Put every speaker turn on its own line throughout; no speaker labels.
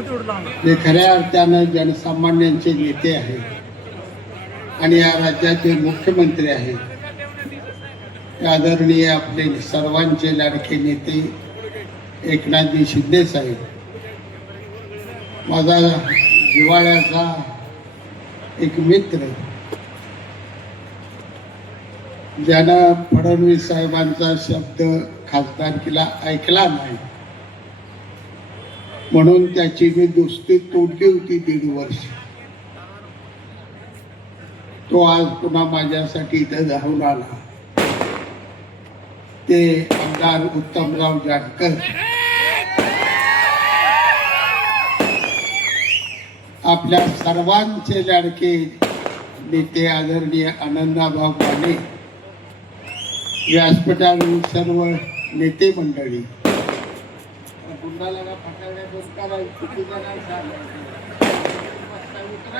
तेवढं लावणार.
ते खऱ्या अर्थानं जनसामान्यांचे नेते आहेत. आणि या राज्याचे मुख्यमंत्री आहेत. आदरणीय आपले सर्वांचे लाडके नेते एकनाथजी शिंदे साहेब. माझा जिवाळ्याचा एक मित्र ज्यानं फडणवीस साहेबांचा शब्द खासदारकीला ऐकला नाही. म्हणून त्याची मी दुस्ती तोडली होती दीड वर्ष. तो आज पुन्हा माझ्यासाठी इथं धावून आला. ते आमदार उत्तमराव जानकर. आपल्या सर्वांचे लाडके नेते आदरणीय आनंदाभाऊ माने. व्यासपीठावरील सर्व नेते मंडळी. गुंडाला किती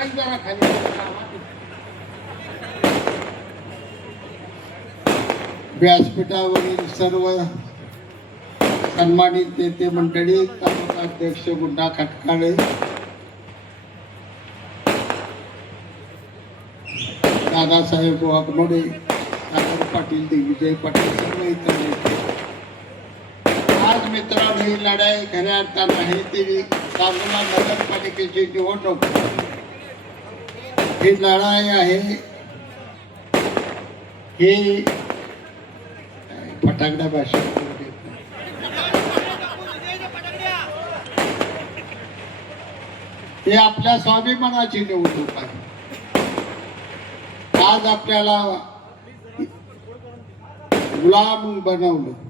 जणांना खाली व्यासपीठावरील सर्व सन्मानित नेते मंडळी तालुका अध्यक्ष गुंडा खटकाळे. दादासाहेब वाघमोडे सागर पाटील दिग्विजय पाटील सर्व इतर नेते. आज मित्रांनो ही लढाई खऱ्या अर्थानं आहे ती सांगोला नगरपालिकेची निवडणूक. ही लढाई आहे. ही फटाकड्या भाषा हे आपल्या स्वाभिमानाची निवडणूक आहे. आज आपल्याला गुलाम बनवलं.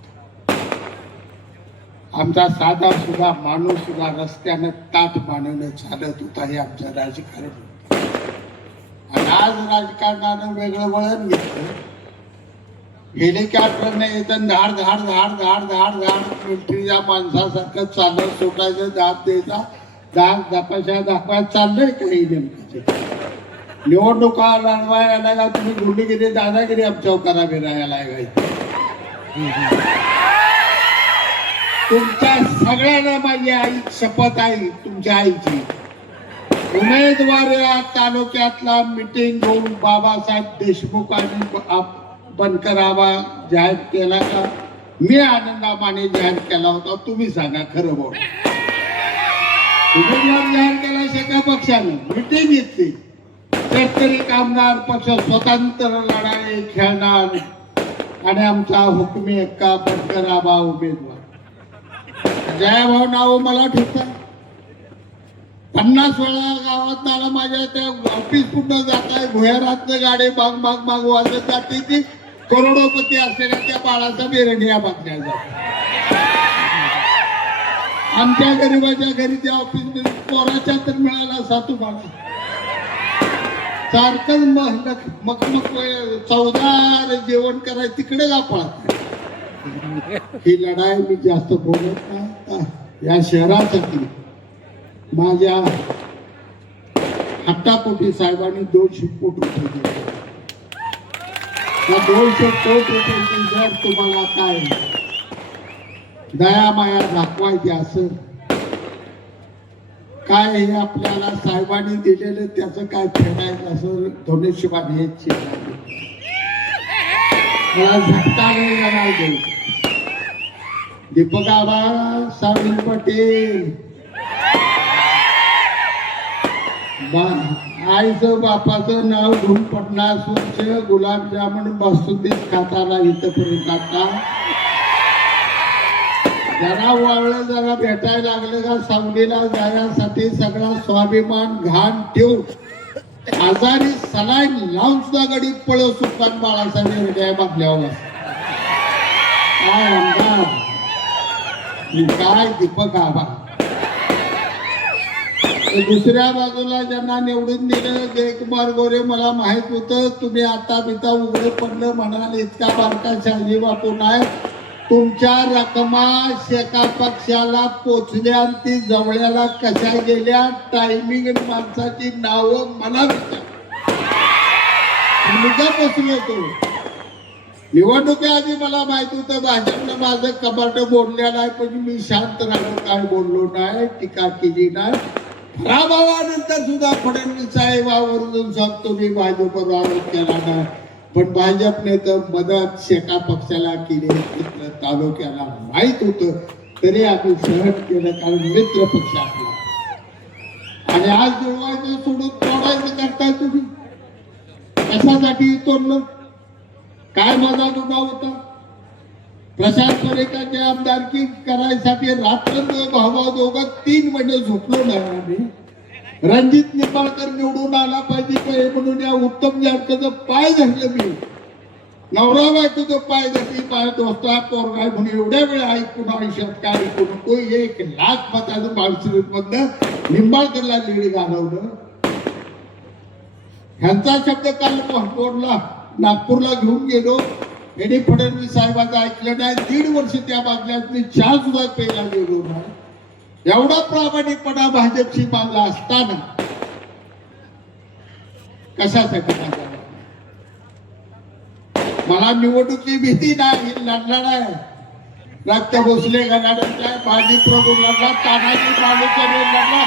आमचा साधा सुद्धा माणूस सुद्धा रस्त्यानं ताट मानवणं चालत होता हे आमचं राजकारण आणि आज राजकारणानं वेगळं वळण घेतलं. हेलिकॉप्टरने येतं धाड धाड धाड धाड धाड धाड पृथ्वीच्या माणसासारखं चालत सुटायचं दाब द्यायचा दाग दापाशा दाखवायला चाललंय काही नेमकं. निवडणुका लढवायला आला का तुम्ही गुंडगिरी दादागिरी आमच्यावर करा राहायला लागायची तुमच्या सगळ्यांना माझी आई शपथ आहे तुमच्या आईची. उमेदवार तालुक्यातला मिटिंग घेऊन बाबासाहेब देशमुख आणि बनकर आबा जाहीर केला का? मी आनंदा माने जाहीर केला होता. तुम्ही सांगा खरं बोल. उमेदवार जाहीर केला शेका पक्षाने मिटिंग घेतली. शेतकरी कामगार पक्ष स्वतंत्र लढाई खेळणार. आणि आमचा हुकमी एक्का बनकर आबा उमेदवार. जयाभाऊ नाव मला ठेवतात पन्नास वेळा गावात मला माझ्या त्या ऑफिस कुठं जात आहे भुयारातनं गाडे बाग बाग बाग वाजत जाते ती करोडोपती असलेल्या त्या बाळाचा बेरंडिया बघण्या जातात आमच्या गरीबाच्या घरी त्या ऑफिसमध्ये पोराच्या तर मिळाला सातू बाळा सारखं मग मग मग चौदार जेवण करायचं तिकडे जा पळत ही लढाई मी जास्त बोलत नाही. या शहरासाठी माझ्या हट्टापोटी साहेबांनी दोनशे कोट रुपये त्या दोनशे कोट रुपयाची जर तुम्हाला काय दया माया दाखवायची असेल काय हे आपल्याला साहेबांनी दिलेलं त्याचं काय फेडायचं असं धनुष्यबाण हेच चिन्ह मला झटका नाही देऊ दीपक आबा सावंत पटेल. आईचं बापाचं नाव घेऊन पटना वर्ष गुलाबजामुन बासुंदीच खाताना इथपर्यंत आता जरा वळलं जरा भेटायला लागलं का? सावलीला जाण्यासाठी सगळा स्वाभिमान घाण ठेवून आजारी सलाईन लावून सुद्धा गाडीत पळव सुलतान बाळासाहेब हृदया बांधल्यावर काय आमदार काय दीपक आबा दुसऱ्या बाजूला ज्यांना निवडून दिलं जयकुमार गोरे मला माहीत होतं तुम्ही आता बिता उघडे पडलं म्हणाल इतका बारका शहाजी बापू नाही तुमच्या रकमा शेका पक्षाला पोचल्या ती जवळ्याला कशा गेल्या? टायमिंग माणसाची नावं मला विचार. मी का बसलो होतो निवडणुकीआधी मला माहीत होतं भाजपनं माझं कपाट बोललेलं आहे पण मी शांत राहून काय बोललो नाही टीका केली नाही. पराभवानंतर सुद्धा फडणवीस साहेब सांगतो मी भाजपवर आरोप केला नाही. पण भाजपने तर मदत शेका पक्षाला केली. मित्र तालुक्याला माहीत होतं. तरी आम्ही सहन केलं कारण मित्र पक्ष आपला आणि आज जुळवायचं सोडून तोडायचं करताय तुम्ही. कशासाठी तोडलं काय माझा गुन्हा होता? प्रशांत परेकाची आमदारकी करायसाठी रात्र भावा दोघं तीन महिने झोपलो नाही आम्ही. रणजित निंबाळकर निवडून आला पाहिजे काय म्हणून या उत्तम जानकरचं पाय धरलं मी. नवरा बायकोचं पाय धरली पाय दोस्ता पोरगाय म्हणून एवढ्या वेळा ऐकून आयुष्यात काय ऐकू नको एक लाख मताचं माळशिरत मधनं निंबाळकरला लीड घालवलं. ह्यांचा शब्द काल बोर्डला नागपूरला घेऊन गेलो. यांनी फडणवीस साहेबांचं ऐकलं नाही. दीड वर्ष त्या बाजल्यात मी चहा सुद्धा प्यायला गेलो नाही. एवढा प्रामाणिकपणा भाजपशी माझा असताना कशासाठी मला निवडणुकी भीती नाही लढला नाही रक्त भोसले घराण्याचा बाजी प्रभू लढला तानाजी मालुसरे लढला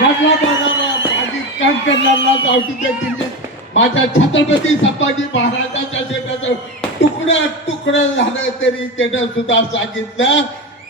लढला बघा बाजी कंकर लढला गावठीच्या जिल्ह्यात माझ्या छत्रपती संभाजी महाराजांच्या शेताचं तुकडं तुकडं झालं तरी त्यानं सुद्धा सांगितलं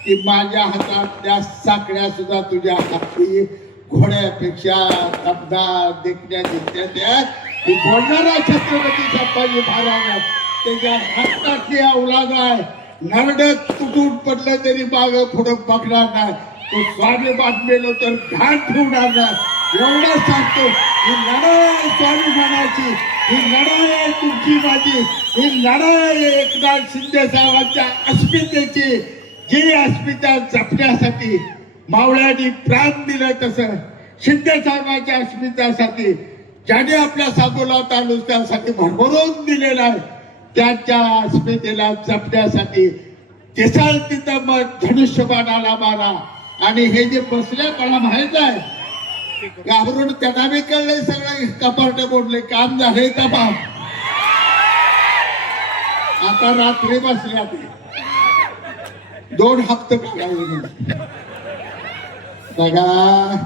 की माझ्या हातात त्या साकड्या सुद्धा तुझ्या हाती. घोड्यापेक्षा दबदा देखण्या दिसत्या त्या बोलणारा छत्रपती संभाजी महाराज. त्याच्या हातातली औलाद आहे. नरड तुटून पडलं तरी माग पुढं बघणार नाही. तो स्वामी बातमेलो तर घाण ठेवणार नाही. एवढं सांगतो ही लढाई स्वामी मानाची ही लढाई आहे तुमची माझी ही लढाई एकनाथ शिंदे साहेबांच्या अस्मितेची जी अस्मिता जपण्यासाठी मावळ्यांनी प्राण दिलं तसं शिंदे साहेबांच्या अस्मितासाठी ज्याने आपल्या सागोला तालुक्यासाठी भरभरून दिलेला आहे त्यांच्या अस्मितेला जपण्यासाठी तिसाल तिथं मग धनुष्यबाणाला मारा. आणि हे जे बसले मला माहीत आहे घाबरून त्यांना बी कळले सगळे कपाट बोलले काम झाले बा? आता रात्री बसल्या ते. दोन हप्ते काढावे बघा.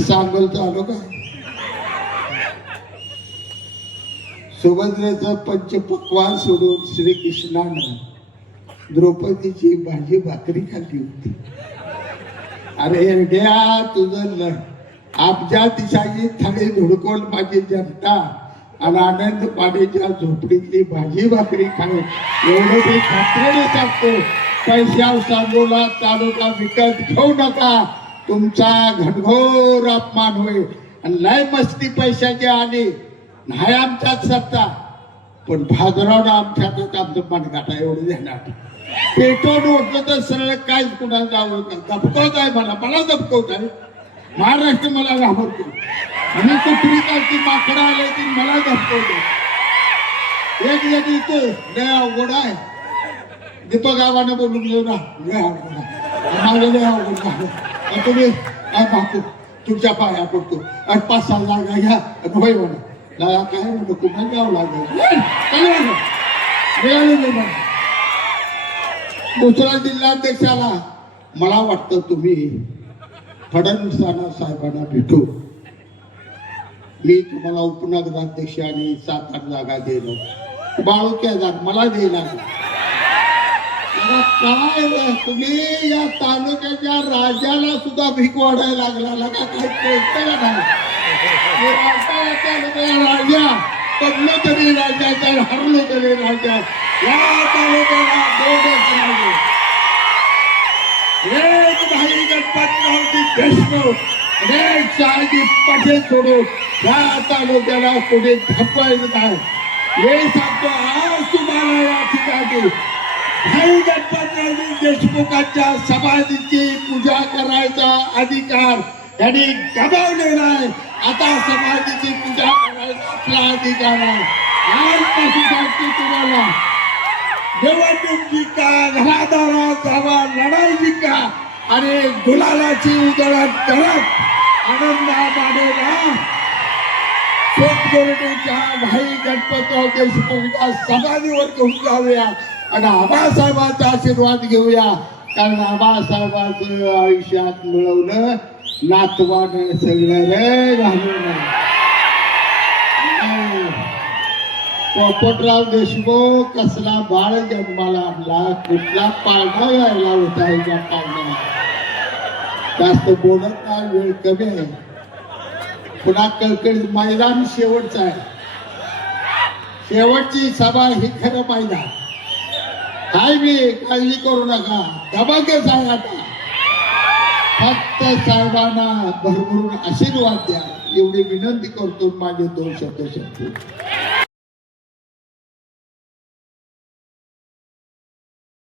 सांगोलचं आलो का? सुभद्रेचं पंचपक्वान सोडून श्रीकृष्णानं द्रौपदीची भाजी भाकरी खाल्ली होती. अरे एरड्या तुझं आपजा आपच्या दिशाची थाळी धुडकोल माझी जनता. आणि आनंद पाण्याच्या झोपडीतली भाजी भाकरी खाऊ एवढं मी खात्रीने सांगतो पैशा सांगोला तालुका विकत घेऊ नका. तुमचा घनघोर अपमान होईल आणि लय मस्ती पैशाची आली नाही आमच्यात सत्ता. पण भाजरावनं आमच्यातच आमचं मनगाटा एवढं देणार पेटवून उठलं तर सरळ काहीच कुणाला जावं दबकवत आहे मला मला दबकवत आहे महाराष्ट्र मला घाबरतो आणि तो कालची माकडं आले ती मला घाबरतो एक एक इथं लय अवघड आहे. दीपक गावाने बोलून घेऊ ना. लय अवघड आहे. माझं लय अवघड आहे तुम्ही काय पाहतो तुमच्या पाया पडतो. आणि पाच सहा जागा घ्या आणि होय म्हणा. लागा काय म्हणतो? कुठं घ्यावं लागेल काय म्हणा दुसऱ्या जिल्हाध्यक्षाला मला वाटतं तुम्ही फडणवीसांना साहेबांना भेटू. मी तुम्हाला उपनगराध्यक्ष आणि सात आठ जागा देलो बाळूक्या जाग मला द्यायला काय तुम्ही या तालुक्याच्या राजाला सुद्धा भीक वाढायला लागला. लगा काही कळतं नाही राजा तालुक्या राजा. पडलो तरी राजाचा हरलो तरी राजा. या तालुक्याला दोनच राजे. एक भाई गणपतरावजी देशमुख शहाजी सोडून तालुक्याला नाही. हे सांगतो आज तुम्हाला या ठिकाणी. भाई गणपतरावजी देशमुखांच्या समाधीची पूजा करायचा अधिकार त्यांनी गमावलेला आहे आता समाधीची पूजा करायचा आपला अधिकार आहे. आजपासून सांगते तुम्हाला. निवडणूक जिंका घरादारा जावा लढाई जिंका आणि गुलालाची उधळण करत आनंदा मानेला सोटगोरटेच्या भाई गणपतराव देशमुखच्या समाधीवर घेऊन जाऊया. आणि आबासाहेबांचा आशीर्वाद घेऊया. कारण आबासाहेबांचं आयुष्यात मिळवलं नातवानं सगळं रे पोपटराव देशमुख कसला बाळ जन्माला आणला? कुठला पाळणा यायला होता या पाळणा? जास्त बोलत नाही वेळ कमी आहे. पुन्हा कळकळीत मैदान शेवटचा आहे. शेवटची सभा ही खरं मैदान. काय मी काळजी करू नका. धमाकेच आहे आता. फक्त साहेबांना भरभरून आशीर्वाद द्या. एवढी विनंती करतो माझे दोन शब्द शब्द